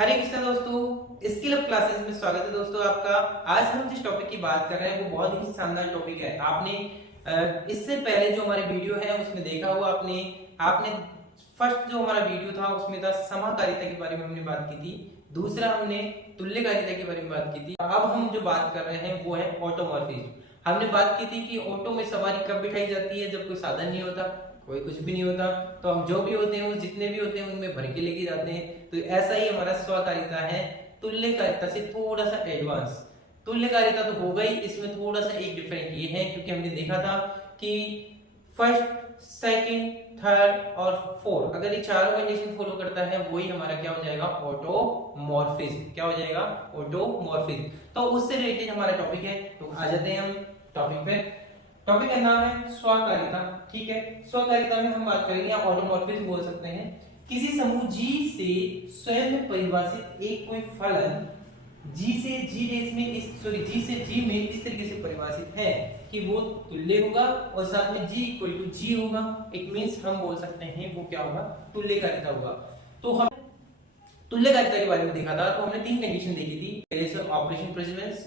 हरे कृष्णा दोस्तों, skill up classes में स्वागत है दोस्तों आपका। आज हम जिस टॉपिक की बात कर रहे हैं वो बहुत ही शानदार टॉपिक है। आपने इससे पहले जो हमारे वीडियो है उसमें देखा हुआ आपने आपने फर्स्ट जो हमारा वीडियो था उसमें था समकालिता के बारे में हमने बात की थी। दूसरा हमने तुल्यकालिता के बारे में बात की थी। अब हम जो बात कर रहे हैं वो है ऑटोमॉर्फिज्म। हमने बात की थी कि ऑटो में सवारी कब बिठाई जाती है, जब कोई साधन नहीं होता, कोई कुछ भी नहीं होता, तो हम जो भी होते हैं वो जितने भी होते हैं उनमें भर के लेके जाते हैं। तो ऐसा ही हमारा स्वकालिता है, तुल्यकालिता से थोड़ा सा एडवांस। तुल्यकालिता तो हो गई, इसमें थोड़ा सा एक डिफरेंट ये है क्योंकि हमने देखा था कि फर्स्ट, सेकंड, थर्ड और फोर्थ अगर ये चारों कंडीशन फॉलो करता है वही हमारा क्या हो जाएगा, ऑटोमॉर्फिज्म। क्या हो जाएगा, ऑटोमॉर्फिज्म। तो उससे रिलेटेड हमारा टॉपिक है। तो आ जाते हैं हम टॉपिक पे। टॉपिक का नाम है स्वकालिता। ठीक है, स्वकालिता में हम बात करेंगे, आप ऑटोमॉर्फिज्म बोल सकते हैं। किसी समूह जी से स्वयं में परिभाषित एक कोई फलन जी से जी देश में जी से जी में इस तरीके से परिभाषित है कि वो तुल्य होगा और साथ में जी इक्वल टू जी होगा। इट मींस हम बोल सकते हैं वो क्या होगा, तुल्यकालिता होगा। तो हम तुल्यकालिता के बारे में देखा था, तो हमने तीन कंडीशन देखी थी। पहले से ऑपरेशन प्रेसिडेंस,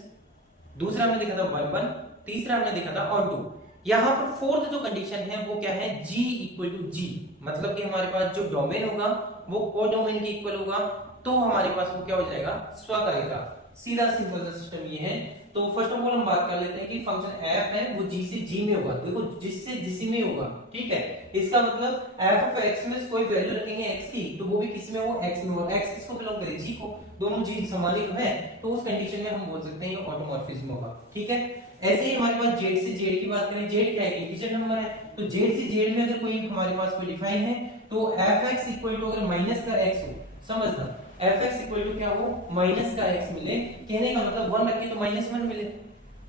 दूसरा हमने देखा था 1-1, तीसरा हमने देखा था ऑन टू। यहाँ पर फोर्थ जो कंडीशन है वो क्या है, G इक्वल टू जी, मतलब कि हमारे पास जो डोमेन होगा वो कोडोमेन के इक्वल होगा। तो हमारे पास वो क्या हो जाएगा, स्वकालिता। सीधा सिंपल सा सिस्टम ये है। तो फर्स्ट ऑफ ऑल हम बात कर लेते हैं कि फंक्शन f है वो G से G में होगा। देखो जिससे जिसी में होगा, ठीक है। इसका मतलब f ऑफ x में कोई वैल्यू रखेंगे x की तो वो भी किस में हो, x में हो। x किसको बिलोंग करे, G को। दोनों G समान ही है, तो उस कंडीशन में हम बोल सकते हैं ये ऑटोमॉर्फिज्म होगा। ठीक है, ऐसे ही हमारे पास z से z की बात करें, z क्या है, इंटीजर नंबर है। तो z से z में अगर कोई हमारे पास कोई डिफाइन है तो fx इक्वल टू अगर माइनस का x हो, समझना fx इक्वल टू क्या हो, माइनस का x मिले। कहने का मतलब 1 रखे तो -1 मिले,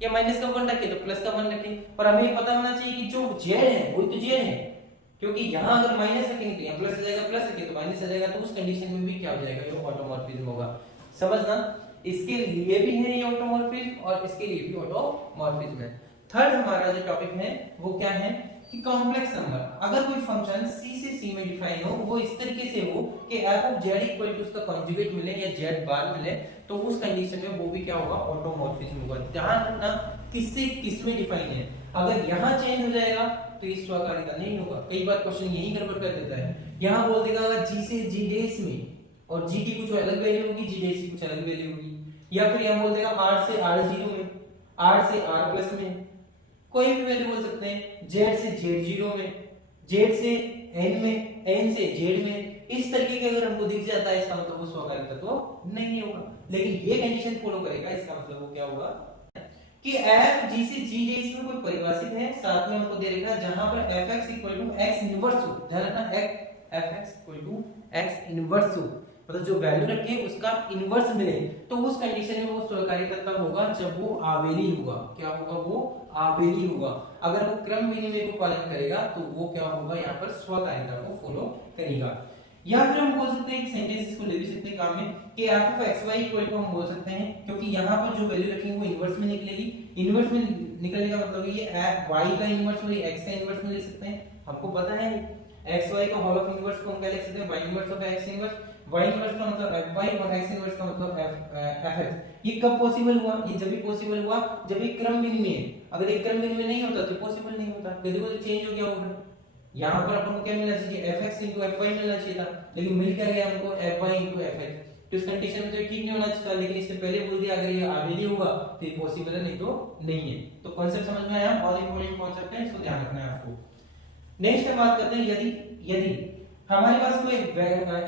या माइनस का 1 रखे तो प्लस का 1 रखे। पर हमें पता होना चाहिए कि जो z है वही तो z है, क्योंकि यहाँ अगर माइनस रखेंगे तो यहाँ प्लस आ जाएगा, प्लस रखे तो माइनस आ जाएगा। तो उस कंडीशन में भी क्या हो जाएगा, ये ऑटोमॉर्फिज्म होगा। समझना, इसके लिए भी है ये ऑटोमॉर्फिज्म और इसके लिए भी ऑटोमॉर्फिज्म है। थर्ड हमारा जो टॉपिक है वो क्या है कि कॉम्प्लेक्स नंबर। अगर कोई फंक्शन c से c में डिफाइन हो, वो इस तरीके से हो कि f of z equal to उसका कॉन्जुगेट मिले या z बार मिले, तो उस कंडीशन में वो भी क्या होगा, ऑटोमॉर्फिज्म होगा। ध्यान रखना किससे किस में डिफाइन है। अगर यहाँ चेंज हो जाएगा तो इस स्वकालिता नहीं होगा। कई बार क्वेश्चन यही गड़बड़ कर देता है। यहाँ बोल देगा अगर g से g देश में और g की कुछ अलग वैल्यू होगी, g देश की कुछ अलग वैल्यू होगी। या फिर यहाँ बोल देगा r से r0 में, r से r प्लस में, कोई भी वैल्यू बोल सकते हैं। z से z0 में, z से n में, n से z में। इस तरीके के अगर हमको दिख जाता है इसका मतलब वो स्वकालिता तो नहीं होगा। लेकिन ये कंडीशन फॉलो करेगा, इसका मतलब वो क्या होगा कि f g से g j इसमें कोई परिभाषित है, साथ में हमको दे रखा है जहां पर fx equal to x inverse हो। ध्यान रखना fx equal to x inverse हो, मतलब जो वैल्यू रखे उसका इनवर्स मिले। तो उस कंडीशन में वो स्वकालिता तब होगा जब वो आवेली होगा। क्या होगा, वो आवेली होगा। अगर वो क्रम विनिमय को पालन करेगा तो वो क्या होगा, यहाँ पर स्वकालिता को फॉलो करेगा। या फिर हम बोल सकते हैं कि सेंटेंस इसको ले भी सकते हैं काम में कि f of xy equal to हम बोल सकते हैं, क्योंकि यहाँ पर जो वैल्यू रखेंगे वो इनवर्स में निकलेगी। इनवर्स में निकलने का मतलब ये y का इनवर्स और x का इनवर्स में ले सकते हैं। हमको पता है xy का होल ऑफ इनवर्स को हम क्या लिख सकते हैं, y inverse of x inverse. y inverse का मतलब fy और x इनवर्स का मतलब fx। ये कब पॉसिबल हुआ, ये जब भी पॉसिबल हुआ जब एक क्रम विनिमय। अगर एक क्रम विनिमय नहीं होता तो पॉसिबल नहीं होता, कभी कभी चेंज हो गया होगा। यहाँ पर अपन को क्या मिलना चाहिए, fx into fy मिलना चाहिए था, लेकिन मिल क्या गया हमको, fy into fx। तो इस कंडीशन में तो ठीक नहीं होना चाहिए, लेकिन इससे पहले बोल दिया अगर ये आवेली होगा तो ये पॉसिबल है, नहीं तो नहीं है। तो कॉन्सेप्ट समझ में आया, बहुत इंपॉर्टेंट कॉन्सेप्ट है, इसको ध्यान रखना है आपको। नेक्स्ट हम बात करते हैं यदि हमारे पास कोई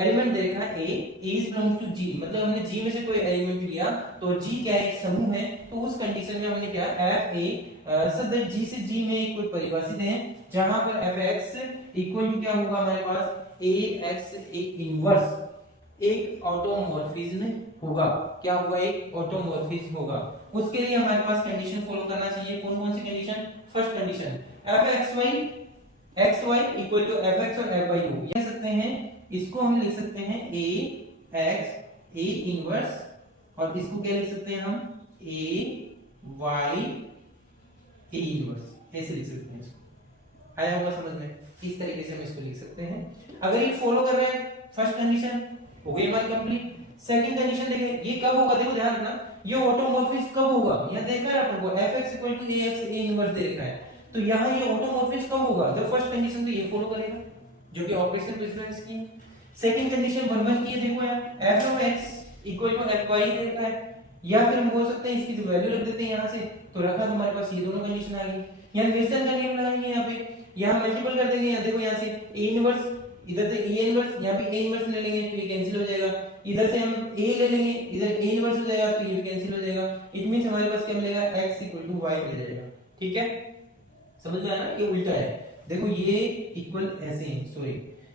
एलिमेंट दे रखा है a is belongs to g, मतलब हमने g में से कोई एलिमेंट लिया तो g क्या है, एक समूह है। तो उस कंडीशन में हमने क्या f a such that g से g में कोई परिभाषित है जहां पर fx इक्वल टू क्या होगा हमारे पास ax एक इनवर्स एक ऑटोमॉर्फिज्म होगा। क्या होगा, एक ऑटोमॉर्फिज्म होगा। उसके लिए हमारे पास कंडीशन फॉलो करना चाहिए। कौन कौन सी condition, first condition xy equal to fx और fy हो। लिख सकते हैं, इसको हम लिख सकते हैं ax a इनवर्स, और इसको क्या लिख सकते हैं हम ay a इनवर्स, ऐसे लिख सकते हैं। इसको आया होगा समझ में, इस तरीके से हम इसको लिख सकते हैं। अगर ये फॉलो कर रहे हैं, फर्स्ट कंडीशन हो गई हमारी कंप्लीट। सेकंड कंडीशन देखें, ये कब होगा, देखो ध्यान रखना, ये ऑटोमॉर्फिज्म कब होगा, यहाँ देखा है अपन को fx = ax a इनवर्स दे रखा है, तो यहाँ ये ऑटोमॉर्फिज्म कब होगा, जब फर्स्ट कंडीशन तो ये फॉलो करेगा जो कि ऑपरेशन प्रेसिडेंस की है। सेकंड कंडीशन 1 की है, देखो यहाँ fx = fy दे रखा है, या फिर हम बोल सकते हैं इसकी जो वैल्यू रख देते हैं यहाँ से, तो रखा, तुम्हारे पास ये दोनों कंडीशन आ गई। यहाँ निल्सन का नियम लगाएंगे, यहाँ पे यहाँ मल्टीपल कर देंगे, यहाँ देखो यहाँ से a इनवर्स, इधर से a इनवर्स, यहाँ पे a इनवर्स ले लेंगे तो ये कैंसिल हो जाएगा, इधर से हम a ले लेंगे, इधर a इनवर्स हो जाएगा तो ये भी कैंसिल हो जाएगा। इट मींस हमारे पास क्या मिलेगा, x = y मिल जाएगा। ठीक है, समझ में आया ना, ये उल्टा है, देखो ये इक्वल ऐसे है, सॉरी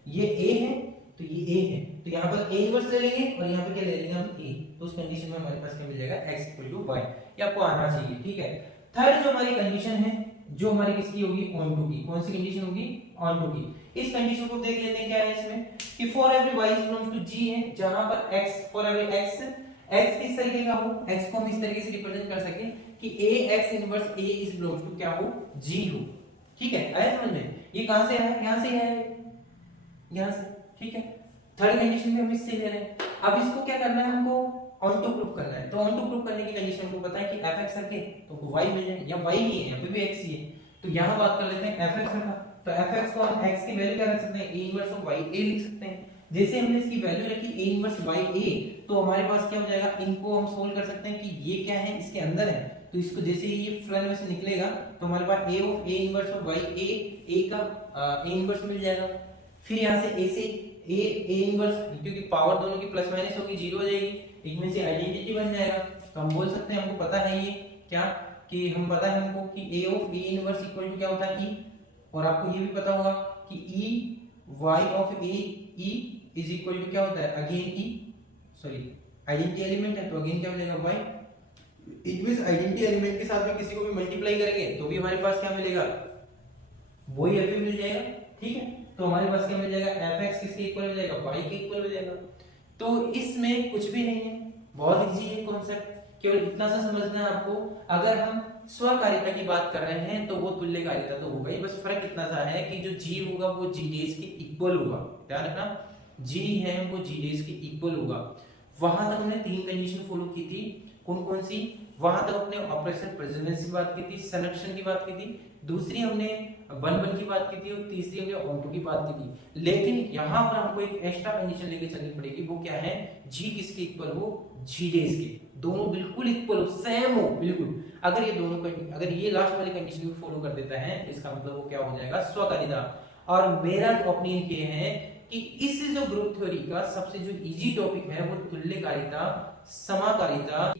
ये a है तो ये a है, तो यहाँ पर a इनवर्स ले लेंगे और यहाँ पे क्या ले लेंगे हम a, तो उस कंडीशन में हमारे पास क्या मिल जाएगा, x = y। ये आपको आना चाहिए। ठीक है, थर्ड जो हमारी कंडीशन है, जो हमारी किसकी होगी, ऑन टू की, कौन सी कंडीशन होगी, ऑन टू की। इस कंडीशन को देख लेते हैं क्या है इसमें, कि for every y belongs to g है, जहां पर x, फॉर एवरी x किस तरीके का हो, x को हम इस तरीके से रिप्रेजेंट कर सके कि ax inverse a is belongs to क्या हो, g हो। ठीक है, आया समझ में, ये कहां से है, यहां से है, यहां से। ठीक है, थर्ड कंडीशन में हम इससे ले रहे हैं। अब इसको क्या करना है, हमको ऑन टू प्रूफ करना है, तो ऑन टू प्रूफ करने की कंडीशन को पता है कि fx रखे तो y मिल जाए, या y नहीं है, यहाँ पे भी x ही है, तो यहाँ बात कर लेते हैं fx रखा, तो fx को हम x की वैल्यू क्या रख सकते हैं, a inverse of y a लिख सकते हैं। जैसे हमने इसकी वैल्यू रखी a इनवर्स y a, तो हमारे पास क्या हो जाएगा, इनको हम सोल्व कर सकते हैं कि ये क्या है, इसके अंदर है, तो इसको जैसे ये फ्रंट में से निकलेगा तो हमारे पास a of a inverse of y a का a इनवर्स मिल जाएगा। फिर यहाँ से a से a इनवर्स, क्योंकि पावर दोनों की प्लस माइनस होगी, 0 हो जाएगी, इनमें से आइडेंटिटी बन जाएगा, तो हम बोल सकते हैं, हमको पता है ये क्या, कि हम पता है हमको कि a of a inverse equal to क्या होता है, e, और आपको ये भी पता होगा कि e y of a e is equal to क्या होता है, again e, sorry identity element है तो अगेन क्या हो जाएगा y। It means identity element के साथ में किसी को भी मल्टीप्लाई करेंगे तो भी हमारे पास क्या मिलेगा, वही अभी मिल जाएगा। ठीक है, तो हमारे पास क्या मिल जाएगा, fx किसके इक्वल हो जाएगा, y के इक्वल हो जाएगा। तो इसमें कुछ भी नहीं है, बहुत इजी है कॉन्सेप्ट, केवल इतना सा समझना है आपको। अगर हम स्वकार्यता की बात कर रहे हैं तो वो तुल्यकारिता तो होगा ही, बस फर्क इतना सा है कि जो g होगा वो g डेज के इक्वल होगा, ध्यान रखना, g है वो g डेज के इक्वल होगा। वहां तक हमने 3 कंडीशन फॉलो की थी, कौन कौन सी, वहां तक अपने ऑपरेशन प्रेसिडेंस की बात की थी, संरक्षण की बात की थी, दूसरी हमने 1 की बात की थी, और तीसरी हमने ऑन टू की बात की थी। लेकिन यहाँ पर हमको एक एक्स्ट्रा कंडीशन लेके चलनी पड़ेगी, वो क्या है, g किसके इक्वल हो, g डेज के, दोनों बिल्कुल इक्वल हो, सेम हो बिल्कुल। अगर ये दोनों अगर ये लास्ट वाली कंडीशन को फॉलो कर देता है, इसका मतलब वो क्या हो जाएगा, स्वकार्यता। और मेरा ओपिनियन ये है कि इस जो ग्रुप थ्योरी का सबसे जो इजी टॉपिक है वो तुल्यकारिता, समाकारिता,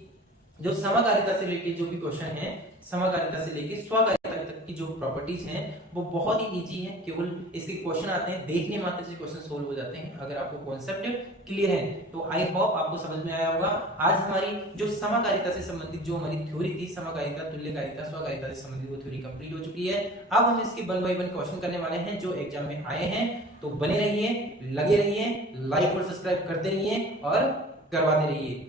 जो समाकारिता से रिलेटेड जो भी क्वेश्चन है, समाकारिता से लेके स्वकारिता तक की जो प्रॉपर्टीज हैं वो बहुत ही इजी है, केवल इसके क्वेश्चन आते हैं, देखने मात्र से क्वेश्चन सोल्व हो जाते हैं। अगर आपको कॉन्सेप्ट क्लियर है तो आई होप आपको समझ में आया होगा। आज हमारी जो समाकारिता से संबंधित जो हमारी थ्योरी थी, समाकारिता, तुल्यकारिता, स्वकारिता से संबंधित वो थ्योरी कंप्लीट हो चुकी है। अब हम इसके 1 बाय 1 क्वेश्चन करने वाले हैं जो एग्जाम में आए हैं, तो बने रहिए, लगे रहिए, लाइक और सब्सक्राइब करते रहिए और करवाते रहिए।